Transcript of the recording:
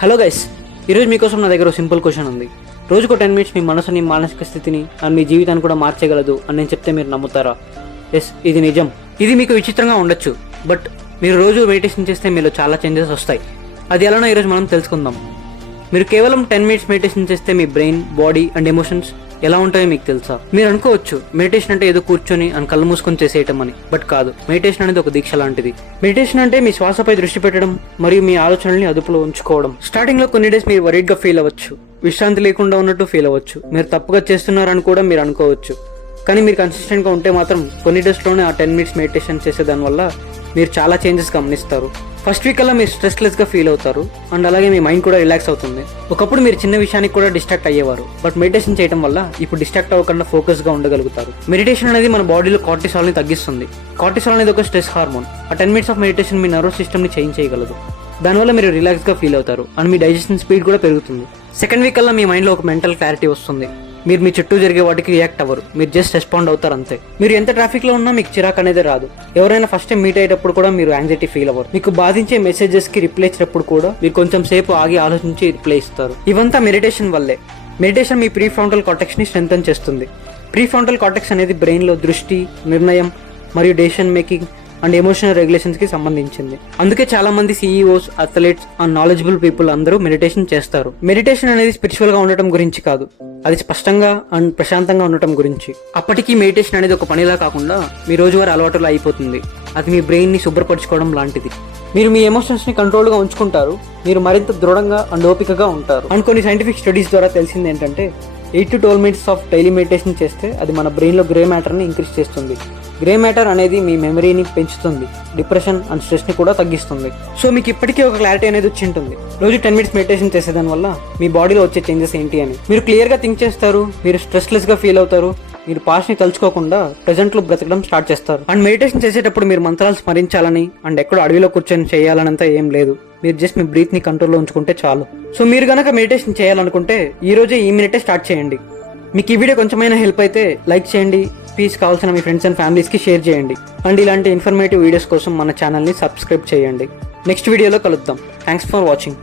Hello guys, ఈరోజు మీకోసం నా దగ్గర సింపుల్ క్వశ్చన్ ఉంది. రోజుకు 10 మినిట్స్ మీ మనసుని, మానసిక స్థితిని అండ్ మీ జీవితాన్ని కూడా మార్చగలదు అని నేను చెప్తే మీరు నమ్ముతారా? ఎస్, ఇది నిజం. ఇది మీకు విచిత్రంగా ఉండొచ్చు, బట్ మీరు రోజు మెడిటేషన్ చేస్తే మీలో చాలా చేంజెస్ వస్తాయి. అది ఎలానో ఈరోజు మనం తెలుసుకుందాం. మీరు కేవలం 10 మినిట్స్ మెడిటేషన్ చేస్తే మీ బ్రెయిన్, బాడీ అండ్ ఎమోషన్స్ ఎలా ఉంటాయో మీకు తెలుసా? మీరు అనుకోవచ్చు మెడిటేషన్ అంటే ఏదో కూర్చొని అని కళ్ళు మూసుకొని చేసేయటం అని, బట్ కాదు. మెడిటేషన్ అనేది ఒక దీక్ష లాంటిది. మెడిటేషన్ అంటే మీ శ్వాసపై దృష్టి పెట్టడం మరియు మీ ఆలోచనల్ని అదుపులో ఉంచుకోవడం. స్టార్టింగ్ లో కొన్ని డేస్ మీరు వరీడ్ గా ఫీల్ అవ్వచ్చు, విశ్రాంతి లేకుండా ఉన్నట్టు ఫీల్ అవ్వచ్చు, మీరు తప్పుగా చేస్తున్నారని కూడా మీరు అనుకోవచ్చు. కానీ మీరు కన్సిస్టెంట్ గా ఉంటే మాత్రం కొన్ని డేస్ లోనే ఆ 10 మినిట్స్ మెడిటేషన్ చేసే దాని వల్ల మీరు చాలా చేంజెస్ గమనిస్తారు. ఫస్ట్ వీక్ అలా మీరు స్ట్రెస్లెస్ గా ఫీల్ అవుతారు అండ్ అలాగే మీ మైండ్ కూడా రిలాక్స్ అవుతుంది. ఒకప్పుడు మీరు చిన్న విషయానికి కూడా డిస్ట్రాక్ట్ అయ్యేవారు, బట్ మెడిటేషన్ చేయడం వల్ల ఇప్పుడు డిస్ట్రాక్ట్ అవ్వకుండా ఫోకస్ గా ఉండగలుగుతారు. మెడిటేషన్ అనేది మన బాడీలో కార్టిసాల్ ని తగ్గిస్తుంది. కార్టిసాల్ అనేది ఒక స్ట్రెస్ హార్మోన్. ఆ 10 minutes of meditation me nervous system ని చేంజ్ చేయగలదు. దానివల్ల మీరు రిలాక్స్ గా ఫీల్ అవుతారు అండ్ మీ డైజెషన్ స్పీడ్ కూడా పెరుగుతుంది. సెకండ్ వీక్ అలా మీ మైండ్ లో ఒక మెంటల్ క్లారిటీ వస్తుంది. మీరు మీ చుట్టూ జరిగే వాటికి రియాక్ట్ అవ్వరు, మీరు జస్ట్ రెస్పాండ్ అవుతారు అంతే. మీరు ఎంత ట్రాఫిక్ లో ఉన్నా మీకు చిరాకు అనేది రాదు. ఎవరైనా ఫస్ట్ టైం మీట్ అయ్యేటప్పుడు కూడా మీరు యాంగ్జైటీ ఫీల్ అవ్వరు. మీకు బాధించే మెసేజెస్ కి రిప్లై ఇచ్చినప్పుడు కూడా మీరు కొంచెం సేపు ఆగి ఆలోచించి రిప్లై ఇస్తారు. ఇవంతా మెడిటేషన్ వల్లే. మెడిటేషన్ మీ ప్రీ ఫ్రంటల్ కార్టెక్స్ ని స్ట్రెంథెన్ చేస్తుంది. ప్రీ ఫ్రంటల్ కార్టెక్స్ అనేది బ్రెయిన్ లో దృష్టి, నిర్ణయం మరియు decision making and emotional regulations కి సంబంధించింది. అందుకే చాలా మంది CEOs, athletes and knowledgeable people అందరూ మెడిటేషన్ చేస్తారు. మెడిటేషన్ అనేది స్పిరిచువల్ గా ఉండటం గురించి కాదు, అది స్పష్టంగా అండ్ ప్రశాంతంగా ఉండటం గురించి. అప్పటికీ మెడిటేషన్ అనేది ఒక పనిలా కాకుండా మీ రోజువారీ అలవాటులా అయిపోతుంది. అది మీ బ్రెయిన్ ని శుభ్రపరచుకోవడం లాంటిది. మీరు మీ ఎమోషన్స్ ని కంట్రోల్ గా ఉంచుకుంటారు, మీరు మరింత దృఢంగా అండ్ ఓపికగా ఉంటారు. అండ్ కొన్ని సైంటిఫిక్ స్టడీస్ ద్వారా తెలిసింది ఏంటంటే 8 to 12 minutes of daily meditation చేస్తే అది మన బ్రెయిన్ లో గ్రే మ్యాటర్ ని ఇంక్రీజ్ చేస్తుంది. గ్రే మ్యాటర్ అనేది మీ మెమరీని పెంచుతుంది, డిప్రెషన్ అండ్ స్ట్రెస్ ని కూడా తగ్గిస్తుంది. సో మీకు ఇప్పటికీ ఒక క్లారిటీ అనేది వచ్చి ఉంటుంది, రోజు 10 మినిట్స్ మెడిటేషన్ చేసేదాని వల్ల మీ బాడీలో వచ్చే చేంజెస్ ఏంటి అని. మీరు క్లియర్ గా థింక్ చేస్తారు, మీరు స్ట్రెస్లెస్ గా ఫీల్ అవుతారు, మీరు పాస్ట్ ని తలుచుకోకుండా ప్రెజెంట్ లో బ్రతకడం స్టార్ట్ చేస్తారు. అండ్ మెడిటేషన్ చేసేటప్పుడు మీరు మంత్రాలు స్మరించాలని అండ్ ఎక్కడో అడవిలో కూర్చొని చేయాలనంతా ఏం లేదు. మీరు జస్ట్ మీ బ్రీత్ ని కంట్రోల్లో ఉంచుకుంటే చాలు. సో మీరు గనక మెడిటేషన్ చేయాలనుకుంటే ఈ రోజే ఈ మినిటే స్టార్ట్ చేయండి. మీకు ఈ వీడియో కొంచెమైనా హెల్ప్ అయితే లైక్ చేయండి, ప్లీజ్ కావాల్సిన మీ ఫ్రెండ్స్ అండ్ ఫ్యామిలీస్ కి షేర్ చేయండి. అండ్ ఇలాంటి ఇన్ఫర్మేటివ్ వీడియోస్ కోసం మన ఛానల్ ని సబ్స్క్రైబ్ చేయండి. నెక్స్ట్ వీడియోలో కలుద్దాం. Thanks for watching.